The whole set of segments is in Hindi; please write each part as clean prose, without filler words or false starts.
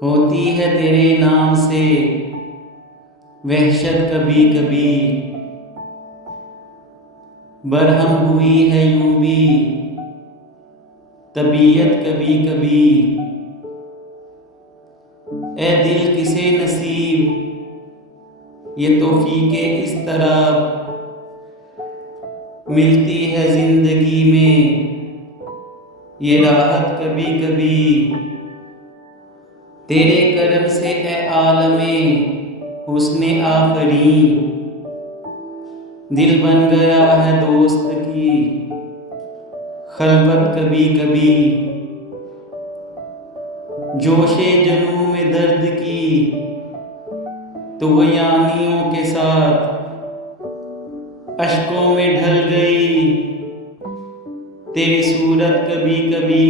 होती है तेरे नाम से वहशत कभी कभी, बरहम हुई है यूं भी तबीयत कभी कभी। ए दिल किसे नसीब ये तौफीके इस तरह मिलती है जिंदगी में ये राहत कभी कभी। तेरे करम से ए आलमे हुस्ने आफरी, दिल बन गया है दोस्त की खलबत कभी कभी। जोशे जनू में दर्द की तुग़यानियों के साथ अश्कों में ढल गई तेरी सूरत कभी कभी।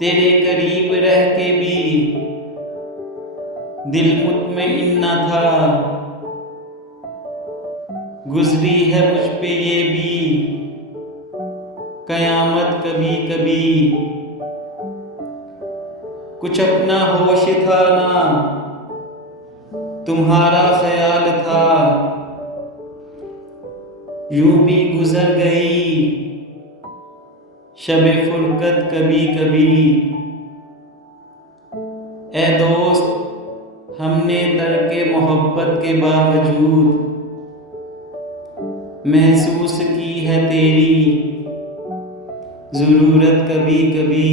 तेरे करीब रह के भी दिल मुतमईन न था, गुजरी है मुझ पे ये भी कयामत कभी कभी। कुछ अपना होश था ना तुम्हारा ख्याल था, यूं भी गुजर गई शबे फुरकत कभी कभी। ए दोस्त हमने तर्के मोहब्बत के बावजूद महसूस की है तेरी ज़रूरत कभी कभी।